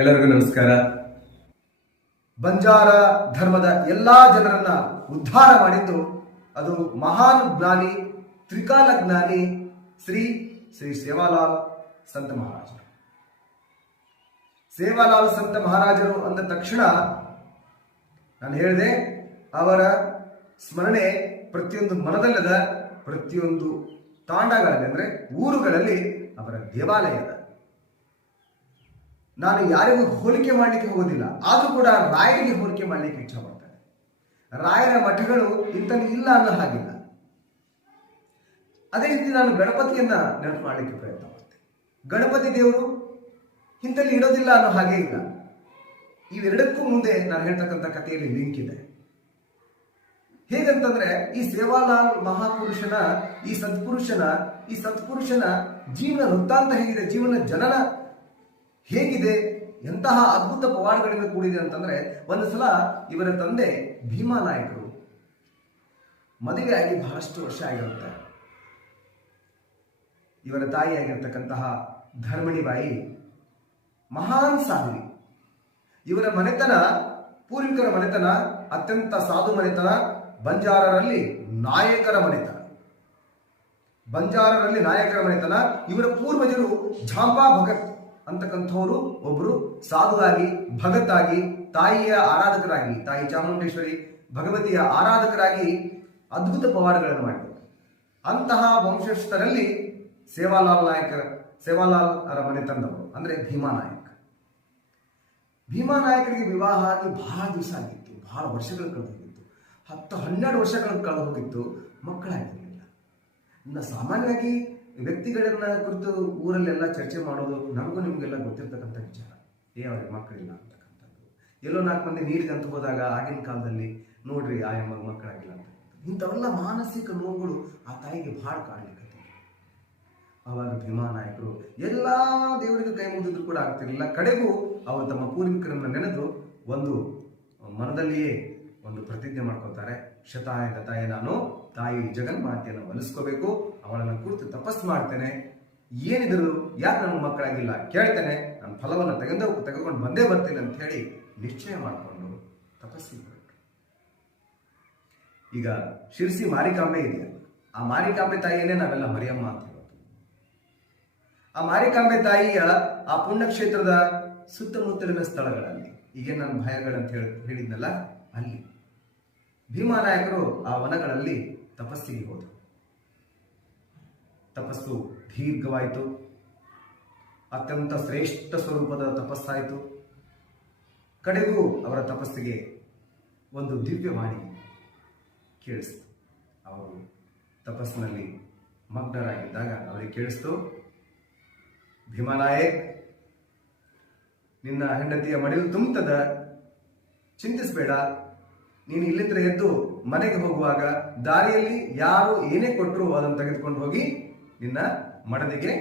ಎಲ್ಲರಿಗೂ ನಮಸ್ಕಾರ. ಬಂಜಾರ ಧರ್ಮದ ಎಲ್ಲಾ ಜನರನ್ನ ಉದ್ಧಾರ ಮಾಡಿದ್ದು ಅದು ಮಹಾನ್ ಜ್ಞಾನಿ, ತ್ರಿಕಾಲ ಜ್ಞಾನಿ ಶ್ರೀ ಶ್ರೀ ಸೇವಾಲಾಲ್ ಸಂತ ಮಹಾರಾಜರು. ಸೇವಾಲಾಲ್ ಸಂತ ಮಹಾರಾಜರು ಅಂದ ತಕ್ಷಣ ನಾನು ಹೇಳಿದೆ, ಅವರ ಸ್ಮರಣೆ ಪ್ರತಿಯೊಂದು ಮನದಲ್ಲದ ಪ್ರತಿಯೊಂದು ತಾಂಡಗಳಲ್ಲಿ ಅಂದ್ರೆ ಊರುಗಳಲ್ಲಿ ಅವರ ದೇವಾಲಯ ಇದೆ ನಾನು ಯಾರಿಗೂ ಹೋಲಿಕೆ ಮಾಡಲಿಕ್ಕೆ ಹೋಗೋದಿಲ್ಲ. ಆದರೂ ಕೂಡ ರಾಯರಿಗೆ ಹೋಲಿಕೆ ಮಾಡಲಿಕ್ಕೆ ಇಚ್ಛೆ ಪಡ್ತೇನೆ ರಾಯರ ಮಠಗಳು ಇಂಥಲ್ಲಿ ಇಲ್ಲ ಅನ್ನೋ ಹಾಗಿಲ್ಲ. ಅದೇ ರೀತಿ ನಾನು ಗಣಪತಿಯನ್ನ ನೆನಪು ಮಾಡಲಿಕ್ಕೆ ಪ್ರಯತ್ನ ಮಾಡ್ತೇನೆ. ಗಣಪತಿ ದೇವರು ಇಂಥಲ್ಲಿ ಇಡೋದಿಲ್ಲ ಅನ್ನೋ ಹಾಗೆ ಇಲ್ಲ. ಇವೆರಡಕ್ಕೂ ಮುಂದೆ ನಾನು ಹೇಳ್ತಕ್ಕಂಥ ಕಥೆಯಲ್ಲಿ ಲಿಂಕ್ ಇದೆ. ಹೇಗಂತಂದ್ರೆ, ಈ ಸೇವಾಲಾಲ್ ಮಹಾಪುರುಷನ, ಈ ಸತ್ಪುರುಷನ ಈ ಸತ್ಪುರುಷನ ಜೀವನ ವೃತ್ತಾಂತ ಹೇಗಿದೆ, ಜೀವನ ಜನನ ಹೇಗಿದೆ, ಎಂತಹ ಅದ್ಭುತ ಪವಾಡಗಳಿಂದ ಕೂಡಿದೆ ಅಂತಂದ್ರೆ, ಒಂದು ಸಲ ಇವರ ತಂದೆ ಭೀಮಾ ನಾಯಕರು ಮದುವೆಯಾಗಿ ಬಹಳಷ್ಟು ವರ್ಷ ಆಗಿರುತ್ತೆ. ಇವರ ತಾಯಿಯಾಗಿರ್ತಕ್ಕಂತಹ ಧರ್ಮಣಿ ಬಾಯಿ ಮಹಾನ್ ಸಾಧುವಿ. ಇವರ ಮನೆತನ, ಪೂರ್ವಿಕರ ಮನೆತನ, ಅತ್ಯಂತ ಸಾಧು ಮನೆತನ, ಬಂಜಾರರಲ್ಲಿ ನಾಯಕರ ಮನೆತನ. ಬಂಜಾರರಲ್ಲಿ ನಾಯಕರ ಮನೆತನ, ಇವರ ಪೂರ್ವಜರು ಝಾಂಬಾ ಭಗತ್ ಅಂತಕ್ಕಂಥವರು ಒಬ್ಬರು ಸಾಧುವಾಗಿ, ಭಗತ್ತಾಗಿ, ತಾಯಿಯ ಆರಾಧಕರಾಗಿ, ತಾಯಿ ಚಾಮುಂಡೇಶ್ವರಿ ಭಗವತಿಯ ಆರಾಧಕರಾಗಿ ಅದ್ಭುತ ಪವಾಡಗಳನ್ನು ಮಾಡಿದರು. ಅಂತಹ ವಂಶಸ್ಥರಲ್ಲಿ ಸೇವಾಲಾಲ್ ನಾಯಕರ ಸೇವಾಲಾಲ್ ಅವರ ಮನೆತನದವರು ಅಂದ್ರೆ ಭೀಮಾ ನಾಯಕ. ಭೀಮಾ ನಾಯಕರಿಗೆ ವಿವಾಹ ಆಗಿ ಬಹಳ ದಿವಸ ಆಗಿತ್ತು, ಬಹಳ ವರ್ಷಗಳು ಕಳೆದು ಹೋಗಿತ್ತು. ಹತ್ತು ಹನ್ನೆರಡು ವರ್ಷಗಳು ಕಳೆದು ಹೋಗಿತ್ತು, ಮಕ್ಕಳಾಗಿರಲಿಲ್ಲ. ಇನ್ನು ಸಾಮಾನ್ಯವಾಗಿ ವ್ಯಕ್ತಿಗಳನ್ನ ಕುರಿತು ಊರಲ್ಲೆಲ್ಲ ಚರ್ಚೆ ಮಾಡೋದು ನಮಗೂ ನಿಮಗೆಲ್ಲ ಗೊತ್ತಿರ್ತಕ್ಕಂಥ ವಿಚಾರ. ಏ ಅವ್ರಿಗೆ ಮಕ್ಕಳಿಲ್ಲ ಅಂತಕ್ಕಂಥದ್ದು. ಎಲ್ಲೋ ನಾಲ್ಕು ಮಂದಿ ನೀರಿಗೆ ಅಂತ ಹೋದಾಗ ಆಗಿನ ಕಾಲದಲ್ಲಿ ನೋಡ್ರಿ ಆ ಎಂಬ ಮಕ್ಕಳಾಗಿಲ್ಲ ಅಂತ ಇಂಥವೆಲ್ಲ ಮಾನಸಿಕ ನೋವುಗಳು ಆ ತಾಯಿಗೆ ಭಾಳ ಕಾಡ್ಲಿಕ್ಕೆ ಅವಾಗ ಭೀಮಾ ನಾಯಕರು ಎಲ್ಲ ದೇವರಿಗೆ ಕೈ ಮುಗಿದ್ರು ಕೂಡ ಆಗ್ತಿರಲಿಲ್ಲ. ಕಡೆಗೂ ಅವರು ತಮ್ಮ ಪೂರ್ವಿಕರನ್ನ ನೆನೆದು ಒಂದು ಮನದಲ್ಲಿಯೇ ಒಂದು ಪ್ರತಿಜ್ಞೆ ಮಾಡ್ಕೊತಾರೆ ಶತಾಯ ಗತಾಯ ನಾನು ತಾಯಿ ಜಗನ್ಮಾತೆಯನ್ನು ಒಲಿಸ್ಕೋಬೇಕು ಅವಳನ್ನು ಕುರಿತು ತಪಸ್ಸು ಮಾಡ್ತೇನೆ. ಏನಿದ್ರು ಯಾಕೆ ನನ್ನ ಮಕ್ಕಳಾಗಿಲ್ಲ ಕೇಳ್ತೇನೆ. ನನ್ನ ಫಲವನ್ನು ತೆಗೆದು ತೆಗೆದುಕೊಂಡು ಬಂದೇ ಬರ್ತೀನಿ ಅಂತ ಹೇಳಿ ನಿಶ್ಚಯ ಮಾಡಿಕೊಂಡು ತಪಸ್ಸಿಗೆ ಈಗ ಶಿರ್ಸಿ ಮಾರಿಕಾಂಬೆ ಇದೆ. ಆ ಮಾರಿಕಾಂಬೆ ತಾಯಿಯನ್ನೇ ನಾವೆಲ್ಲ ಮರಿಯಮ್ಮ ಅಂತ ಹೇಳೋದು ಆ ಮಾರಿಕಾಂಬೆ ತಾಯಿಯ ಆ ಪುಣ್ಯಕ್ಷೇತ್ರದ ಸುತ್ತಮುತ್ತಲಿನ ಸ್ಥಳಗಳಲ್ಲಿ ಈಗ ನಾನು ಭಯಗಳಂತ ಹೇಳಿ ಹೇಳಿದ್ನಲ್ಲ, ಅಲ್ಲಿ ಭೀಮಾನಾಯಕರು ಆ ವನಗಳಲ್ಲಿ ತಪಸ್ಸಿಗೆ ಹೋದರು. ತಪಸ್ಸು ದೀರ್ಘವಾಯಿತು. ಅತ್ಯಂತ ಶ್ರೇಷ್ಠ ಸ್ವರೂಪದ ತಪಸ್ಸಾಯಿತು. ಕಡೆಗೂ ಅವರ ತಪಸ್ಸಿಗೆ ಒಂದು ದಿವ್ಯವಾಣಿ ಕೇಳಿಸ್ತು. ಅವರು ತಪಸ್ಸಿನಲ್ಲಿ ಮಗ್ನರಾಗಿದ್ದಾಗ ಅವರಿಗೆ ಕೇಳಿಸ್ತು, ಭೀಮಾನಾಯಕ್, ನಿನ್ನ ಹೆಂಡತಿಯ ಮಡಿಲು ತುಂಬುತ್ತದ ಚಿಂತಿಸಬೇಡ. ನೀನು ಇಲ್ಲಿಂದ ಎದ್ದು ಮನೆಗೆ ಹೋಗುವಾಗ ದಾರಿಯಲ್ಲಿ ಯಾರು ಏನೇ ಕೊಟ್ಟರು ಅದನ್ನು ತೆಗೆದುಕೊಂಡು ಹೋಗಿ ನಿನ್ನ ಮಡದಿಗೆ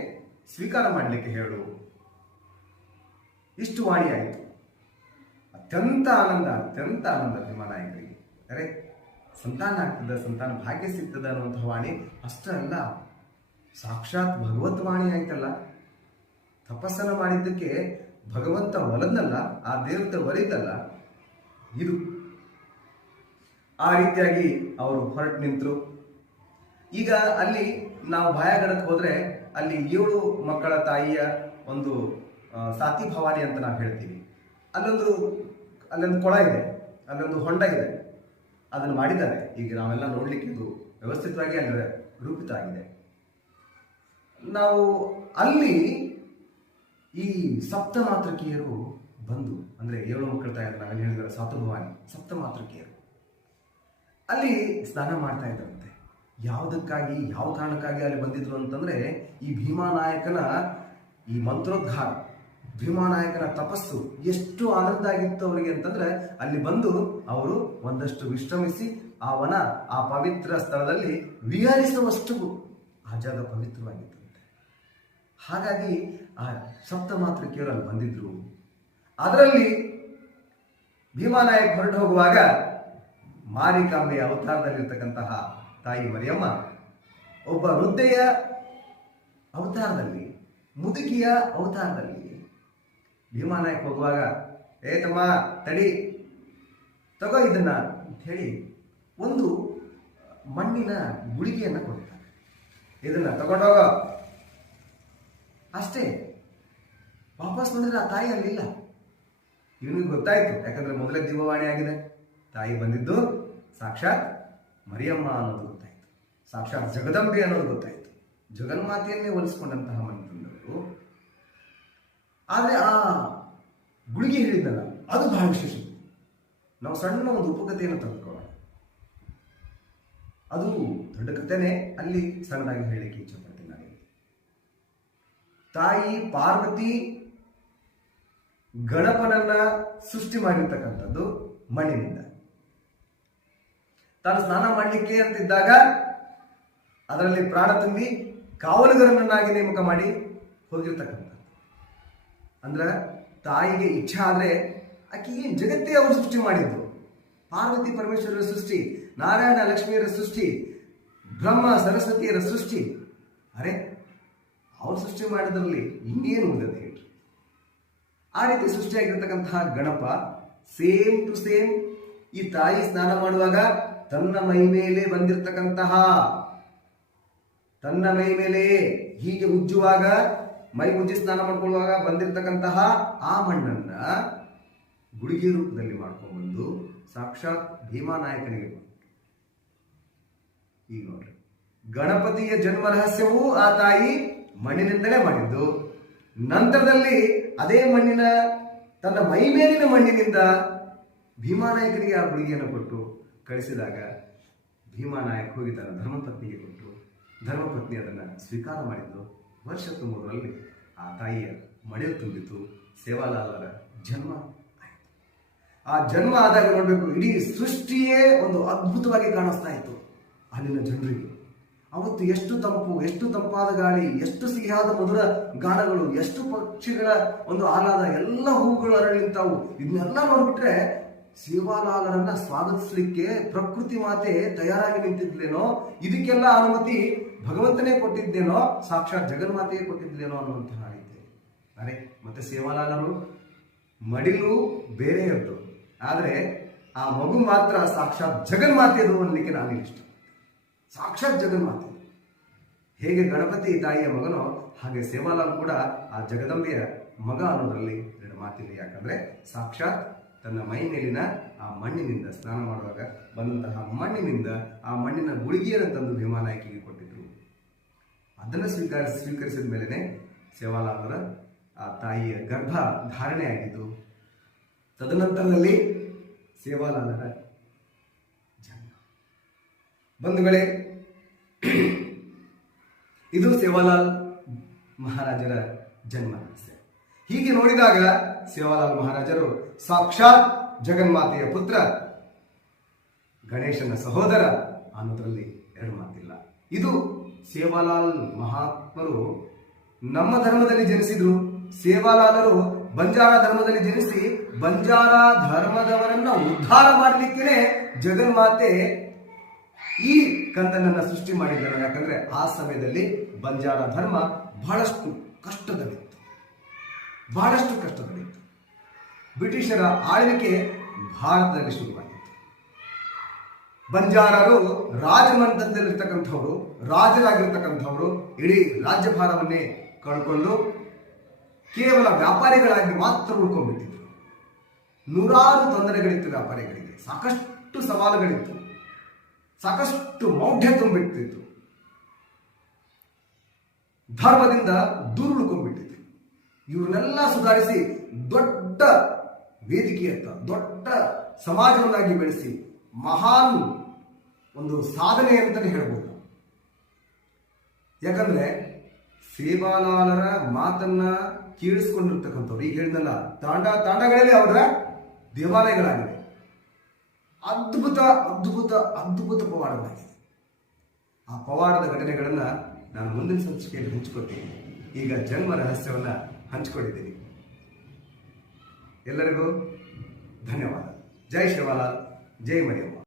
ಸ್ವೀಕಾರ ಮಾಡಲಿಕ್ಕೆ ಹೇಳು. ಇಷ್ಟು ವಾಣಿ ಆಯಿತು. ಅತ್ಯಂತ ಆನಂದ ಅತ್ಯಂತ ಆನಂದ ಭೀಮಾನಾಯಕರಿಗೆ ಅರೆ ಸಂತಾನ ಆಗ್ತದ, ಸಂತಾನ ಭಾಗ್ಯ ಸಿಗ್ತದ ಅನ್ನುವಂಥ ವಾಣಿ ಅಷ್ಟೇ ಅಲ್ಲ, ಸಾಕ್ಷಾತ್ ಭಗವತ್ ವಾಣಿ ಆಯ್ತಲ್ಲ. ತಪಸ್ಸನ್ನು ಮಾಡಿದ್ದಕ್ಕೆ ಭಗವಂತ ಒಲದಲ್ಲ, ಆ ದೇವತೆ ಒಲಿತಲ್ಲ. ಇದು ಆ ರೀತಿಯಾಗಿ ಅವರು ಹೊರಟು ನಿಂತರು. ಈಗ ಅಲ್ಲಿ ನಾವು ಭಯಗಡಕ್ಕೆ ಹೋದರೆ ಅಲ್ಲಿ ಏಳು ಮಕ್ಕಳ ತಾಯಿಯ ಒಂದು ಸಾತಿ ಭವಾನಿ ಅಂತ ನಾವು ಹೇಳ್ತೀವಿ. ಅಲ್ಲೊಂದು ಅಲ್ಲೊಂದು ಕೊಳ ಇದೆ, ಅಲ್ಲೊಂದು ಹೊಂಡ ಇದೆ. ಅದನ್ನು ಮಾಡಿದ್ದಾರೆ. ಈಗ ನಾವೆಲ್ಲ ನೋಡಲಿಕ್ಕೆ ಇದು ವ್ಯವಸ್ಥಿತವಾಗಿ ಅಲ್ಲಿ ರೂಪಿತ ಆಗಿದೆ. ನಾವು ಅಲ್ಲಿ ಈ ಸಪ್ತ ಮಾತೃಕೆಯರು ಬಂದು, ಅಂದರೆ ಏಳು ಮಕ್ಕಳ ತಾಯಿ ನಾವೇನು ಹೇಳಿದ್ರೆ ಸಾತುಭವಾನಿ ಸಪ್ತ ಮಾತೃಕೆಯರು ಅಲ್ಲಿ ಸ್ನಾನ ಮಾಡ್ತಾ ಇದ್ರಂತೆ. ಯಾವುದಕ್ಕಾಗಿ, ಯಾವ ಕಾರಣಕ್ಕಾಗಿ ಅಲ್ಲಿ ಬಂದಿದ್ರು ಅಂತಂದ್ರೆ, ಈ ಭೀಮಾನಾಯಕನ ಈ ಮಂತ್ರೋದ್ಧಾರ ಭೀಮಾನಾಯಕನ ತಪಸ್ಸು ಎಷ್ಟು ಆನಂದ ಆಗಿತ್ತು ಅವರಿಗೆ ಅಂತಂದ್ರೆ, ಅಲ್ಲಿ ಬಂದು ಅವರು ಒಂದಷ್ಟು ವಿಶ್ರಮಿಸಿ ಅವನ ವನ ಆ ಪವಿತ್ರ ಸ್ಥಳದಲ್ಲಿ ವಿಹರಿಸುವಷ್ಟು ಆ ಜಾಗ ಪವಿತ್ರವಾಗಿತ್ತಂತೆ ಹಾಗಾಗಿ ಆ ಸಪ್ತ ಮಾತೃಕೆಯವರು ಅಲ್ಲಿ ಬಂದಿದ್ರು. ಅದರಲ್ಲಿ ಭೀಮಾನಾಯಕ್ ಹೊರಟು ಹೋಗುವಾಗ ಮಾರಿಕಾಂಬೆಯ ಅವತಾರದಲ್ಲಿರ್ತಕ್ಕಂತಹ ತಾಯಿ ಮರಿಯಮ್ಮ, ಒಬ್ಬ ವೃದ್ಧೆಯ ಅವತಾರದಲ್ಲಿ, ಮುದುಕಿಯ ಅವತಾರದಲ್ಲಿ ಭೀಮಾನಾಯಕ್ ಹೋಗುವಾಗ, ಏ ತಮ್ಮ, ತಡಿ, ತಗೋ ಇದನ್ನ ಅಂತ ಹೇಳಿ ಒಂದು ಮಣ್ಣಿನ ಗುಳಿಗೆಯನ್ನು ಕೊಡ್ತಾರೆ ಇದನ್ನ ತಗೊಂಡೋಗೋ ಅಷ್ಟೇ, ವಾಪಸ್ ನೋಡಿದ್ರೆ ಆ ತಾಯಿ ಅಲ್ಲಿಲ್ಲ. ಇವನಿಗೆ ಗೊತ್ತಾಯ್ತು, ಯಾಕಂದ್ರೆ ಮೊದಲೇ ದೀಪವಾಣಿ ಆಗಿದೆ. ತಾಯಿ ಬಂದಿದ್ದು ಸಾಕ್ಷಾತ್ ಮರಿಯಮ್ಮ ಅನ್ನೋದು. ಸಾಕ್ಷಾತ್ ಜಗದಂಬೆ ಅನ್ನೋದು ಗೊತ್ತಾಯ್ತು. ಜಗನ್ಮಾತೆಯನ್ನೇ ಹೋಲಿಸ್ಕೊಂಡಂತಹ ಮನೆತಂದವರು ಆದರೆ ಆ ಗುಳಿಗೆ ಹೇಳಿದ್ದಲ್ಲ ಅದು ಬಹಳ ವಿಶೇಷ. ನಾವು ಸಣ್ಣ ಒಂದು ಉಪಕಥೆಯನ್ನು ತೆಗೆದುಕೊಳ್ಳೋಣ ಅದು ದೊಡ್ಡ ಕಥೆನೆ, ಅಲ್ಲಿ ಸಣ್ಣದಾಗಿ ಹೇಳಲಿಕ್ಕೆ ಇಚ್ಛಪಡ್ತೀನಿ ನಾನು. ತಾಯಿ ಪಾರ್ವತಿ ಗಣಪನನ್ನ ಸೃಷ್ಟಿ ಮಾಡಿರ್ತಕ್ಕಂಥದ್ದು ಮಣ್ಣಿನಿಂದ. ತಾನು ಸ್ನಾನ ಮಾಡಲಿಕ್ಕೆ ಅಂತಿದ್ದಾಗ ಅದರಲ್ಲಿ ಪ್ರಾಣ ತುಂಬಿ ಕಾವಲುಗರನ್ನಾಗಿ ನೇಮಕ ಮಾಡಿ ಹೋಗಿರ್ತಕ್ಕಂಥ ಅಂದ್ರೆ ತಾಯಿಗೆ ಇಚ್ಛೆ ಆದರೆ ಆಕೆ ಏನ್ ಜಗತ್ತೇ ಅವರು ಸೃಷ್ಟಿ ಮಾಡಿದ್ದು? ಪಾರ್ವತಿ ಪರಮೇಶ್ವರರ ಸೃಷ್ಟಿ, ನಾರಾಯಣ ಲಕ್ಷ್ಮಿಯರ ಸೃಷ್ಟಿ, ಬ್ರಹ್ಮ ಸರಸ್ವತಿಯರ ಸೃಷ್ಟಿ. ಅರೆ, ಅವ್ರು ಸೃಷ್ಟಿ ಮಾಡಿದ್ರಲ್ಲಿ ಇನ್ನೇನು ಉಳಿದದೆ ಹೇಳಿ ಆ ರೀತಿ ಸೃಷ್ಟಿಯಾಗಿರ್ತಕ್ಕಂತಹ ಗಣಪ ಸೇಮ್ ಟು ಸೇಮ್ ಈ ತಾಯಿ ಸ್ನಾನ ಮಾಡುವಾಗ ತನ್ನ ಮೈ ಮೇಲೆ ಬಂದಿರತಕ್ಕಂತಹ ತನ್ನ ಮೈ ಮೇಲೆಯೇ ಹೀಗೆ ಉಜ್ಜುವಾಗ, ಮೈ ಉಜ್ಜಿ ಸ್ನಾನ ಮಾಡ್ಕೊಳ್ಳುವಾಗ ಬಂದಿರತಕ್ಕಂತಹ ಆ ಮಣ್ಣನ್ನ ಗುಳಿಗೆ ರೂಪದಲ್ಲಿ ಮಾಡ್ಕೊಂಡ್ಬಂದು ಸಾಕ್ಷಾತ್ ಭೀಮಾನಾಯಕನಿಗೆ ನಾಯಕನಿಗೆ ಈಗ ನೋಡ್ರಿ, ಗಣಪತಿಯ ಜನ್ಮ ರಹಸ್ಯವೂ ಆ ತಾಯಿ ಮಣ್ಣಿನಿಂದಲೇ ಮಾಡಿದ್ದು. ನಂತರದಲ್ಲಿ ಅದೇ ಮಣ್ಣಿನ, ತನ್ನ ಮೈ ಮೇಲಿನ ಮಣ್ಣಿನಿಂದ ಭೀಮಾನಾಯಕನಿಗೆ ಆ ಗುಳಿಗೆಯನ್ನು ಕೊಟ್ಟು ಕಳಿಸಿದಾಗ ಭೀಮಾನಾಯಕ್ ಹೋಗಿ ತನ್ನ ಧರ್ಮಪತ್ನಿಗೆ ಕೊಟ್ಟು ಧರ್ಮಪತ್ನಿ ಅದನ್ನು ಸ್ವೀಕಾರ ಮಾಡಿದ್ದು ವರ್ಷ ತುಂಬುವುದರಲ್ಲಿ ಆ ತಾಯಿಯ ಮಳೆಯು ತುಂಬಿತು ಸೇವಾಲಾಲರ ಜನ್ಮ ಆಯಿತು. ಆ ಜನ್ಮ ಆದಾಗ ನೋಡಬೇಕು, ಇಡೀ ಸೃಷ್ಟಿಯೇ ಒಂದು ಅದ್ಭುತವಾಗಿ ಕಾಣಿಸ್ತಾ ಇತ್ತು ಅಲ್ಲಿನ ಜನರಿಗೆ. ಅವತ್ತು ಎಷ್ಟು ತಂಪು, ಎಷ್ಟು ತಂಪಾದ ಗಾಳಿ, ಎಷ್ಟು ಸಿಹಿಯಾದ ಮಧುರ ಗಾನಗಳು, ಎಷ್ಟು ಪಕ್ಷಿಗಳ ಒಂದು ಆಹ್ಲಾದ, ಎಲ್ಲ ಹೂಗಳು ಅರಳಿಂತಾವು ಇದನ್ನೆಲ್ಲ ನೋಡ್ಬಿಟ್ರೆ ಸೇವಾಲಾಲರನ್ನ ಸ್ವಾಗತಿಸಲಿಕ್ಕೆ ಪ್ರಕೃತಿ ಮಾತೆ ತಯಾರಾಗಿ ನಿಂತಿದ್ಲೇನೋ? ಇದಕ್ಕೆಲ್ಲ ಅನುಮತಿ ಭಗವಂತನೇ ಕೊಟ್ಟಿದ್ದೇನೋ? ಸಾಕ್ಷಾತ್ ಜಗನ್ಮಾತೆಯೇ ಕೊಟ್ಟಿದ್ಲೇನೋ ಅನ್ನುವಂತಹ ಐತೆ ಅರೆ, ಮತ್ತೆ ಸೇವಾಲಾಲರು ಮಡಿಲು ಬೇರೆಯದ್ದು. ಆದರೆ ಆ ಮಗು ಮಾತ್ರ ಸಾಕ್ಷಾತ್ ಜಗನ್ಮಾತೆಯದು ಅನ್ನಲಿಕ್ಕೆ ನಾನು ಇಷ್ಟ ಸಾಕ್ಷಾತ್ ಜಗನ್ಮಾತೆ. ಹೇಗೆ ಗಣಪತಿ ತಾಯಿಯ ಮಗನೋ, ಹಾಗೆ ಸೇವಾಲಾಲ್ ಕೂಡ ಆ ಜಗದಂಬೆಯ ಮಗ ಅನ್ನೋದರಲ್ಲಿ ಎರಡು ಮಾತಿಲ್ಲ ಯಾಕಂದ್ರೆ ಸಾಕ್ಷಾತ್ ತನ್ನ ಮೈ ಮೇಲಿನ ಆ ಮಣ್ಣಿನಿಂದ ಸ್ನಾನ ಮಾಡುವಾಗ ಬಂದಂತಹ ಮಣ್ಣಿನಿಂದ ಆ ಮಣ್ಣಿನ ಗುಳಿಗೆಯನ್ನು ತಂದು ಭೀಮಾನಾಯಕಿಗೆ ಕೊಟ್ಟಿದ್ರು. ಅದನ್ನು ಸ್ವೀಕಾರ, ಸ್ವೀಕರಿಸಿದ ಮೇಲೆ ಸೇವಾಲಾಲರ ಆ ತಾಯಿಯ ಗರ್ಭ ಧಾರಣೆ ಆಗಿದ್ದು, ತದನಂತರದಲ್ಲಿ ಸೇವಾಲಾಲರ ಜನ್ಮ. ಬಂಧುಗಳೇ ಇದು ಸೇವಾಲಾಲ್ ಮಹಾರಾಜರ ಜನ್ಮ ಹೀಗೆ ನೋಡಿದಾಗ ಸೇವಾಲಾಲ್ ಮಹಾರಾಜರು ಸಾಕ್ಷಾತ್ ಜಗನ್ಮಾತೆಯ ಪುತ್ರ. ಗಣೇಶನ ಸಹೋದರ ಅನ್ನೋದ್ರಲ್ಲಿ ಎರಡು ಮಾತಿಲ್ಲ. ಇದು ಸೇವಾಲಾಲ್ ಮಹಾತ್ಮರು ನಮ್ಮ ಧರ್ಮದಲ್ಲಿ ಜನಿಸಿದ್ರು. ಸೇವಾಲಾಲರು ಬಂಜಾರ ಧರ್ಮದಲ್ಲಿ ಜನಿಸಿ ಬಂಜಾರ ಧರ್ಮದವರನ್ನ ಉದ್ಧಾರ ಮಾಡಲಿಕ್ಕೆ ಜಗನ್ಮಾತೆ ಈ ಕಂದನನ್ನ ಸೃಷ್ಟಿ ಮಾಡಿದ್ದಾರೆ ಯಾಕಂದ್ರೆ ಆ ಸಮಯದಲ್ಲಿ ಬಂಜಾರ ಧರ್ಮ ಬಹಳಷ್ಟು ಕಷ್ಟದಲ್ಲಿತ್ತು. ಬಹಳಷ್ಟು ಕಷ್ಟದಲ್ಲಿತ್ತು ಬ್ರಿಟಿಷರ ಆಳ್ವಿಕೆ ಭಾರತದಲ್ಲಿ ಶುರುವಾಗಿತ್ತು. ಬಂಜಾರರು ರಾಜಮಂತ್ರದಲ್ಲಿರ್ತಕ್ಕಂಥವ್ರು ರಾಜರಾಗಿರ್ತಕ್ಕಂಥವರು ಇಡೀ ರಾಜ್ಯಭಾರವನ್ನೇ ಕಳ್ಕೊಂಡು ಕೇವಲ ವ್ಯಾಪಾರಿಗಳಾಗಿ ಮಾತ್ರ ಉಳ್ಕೊಂಡ್ಬಿಟ್ಟಿದ್ರು. ನೂರಾರು ತೊಂದರೆಗಳಿತ್ತು ವ್ಯಾಪಾರಿಗಳಿಗೆ. ಸಾಕಷ್ಟು ಸವಾಲುಗಳಿತ್ತು. ಸಾಕಷ್ಟು ಮೌಢ್ಯ ತುಂಬಿಟ್ಟಿತ್ತು. ಧರ್ಮದಿಂದ ದೂರ ಉಳ್ಕೊಂಡ್ಬಿಟ್ಟಿತ್ತು ಇವ್ರನ್ನೆಲ್ಲ ಸುಧಾರಿಸಿ ದೊಡ್ಡ ವೇದಿಕೆಯತ್ತ, ದೊಡ್ಡ ಸಮಾಜವನ್ನಾಗಿ ಬೆಳೆಸಿ ಮಹಾನ್ ಒಂದು ಸಾಧನೆ ಅಂತಲೇ ಹೇಳ್ಬೋದು. ಯಾಕಂದ್ರೆ ಸೇವಾಲಾಲರ ಮಾತನ್ನ ಕೇಳಿಸ್ಕೊಂಡಿರ್ತಕ್ಕಂಥವ್ರು, ಈಗ ಹೇಳಿದಲ್ಲ, ತಾಂಡ, ತಾಂಡಗಳಲ್ಲಿ ಅವರ ದೇವಾಲಯಗಳಾಗಿವೆ. ಅದ್ಭುತ ಅದ್ಭುತ ಅದ್ಭುತ ಪವಾಡವಾಗಿದೆ ಆ ಪವಾಡದ ಘಟನೆಗಳನ್ನು ನಾನು ಮುಂದಿನ ಸಂಚಿಕೆಯಲ್ಲಿ ಹಂಚ್ಕೊತೀನಿ ಈಗ ಜನ್ಮ ರಹಸ್ಯವನ್ನ ಹಂಚ್ಕೊಂಡಿದ್ದೀನಿ. ಎಲ್ಲರಿಗೂ ಧನ್ಯವಾದ. ಜೈ ಶಿವಲಾಲ್ ಜೈ ಮರಿಯಮ್ಮ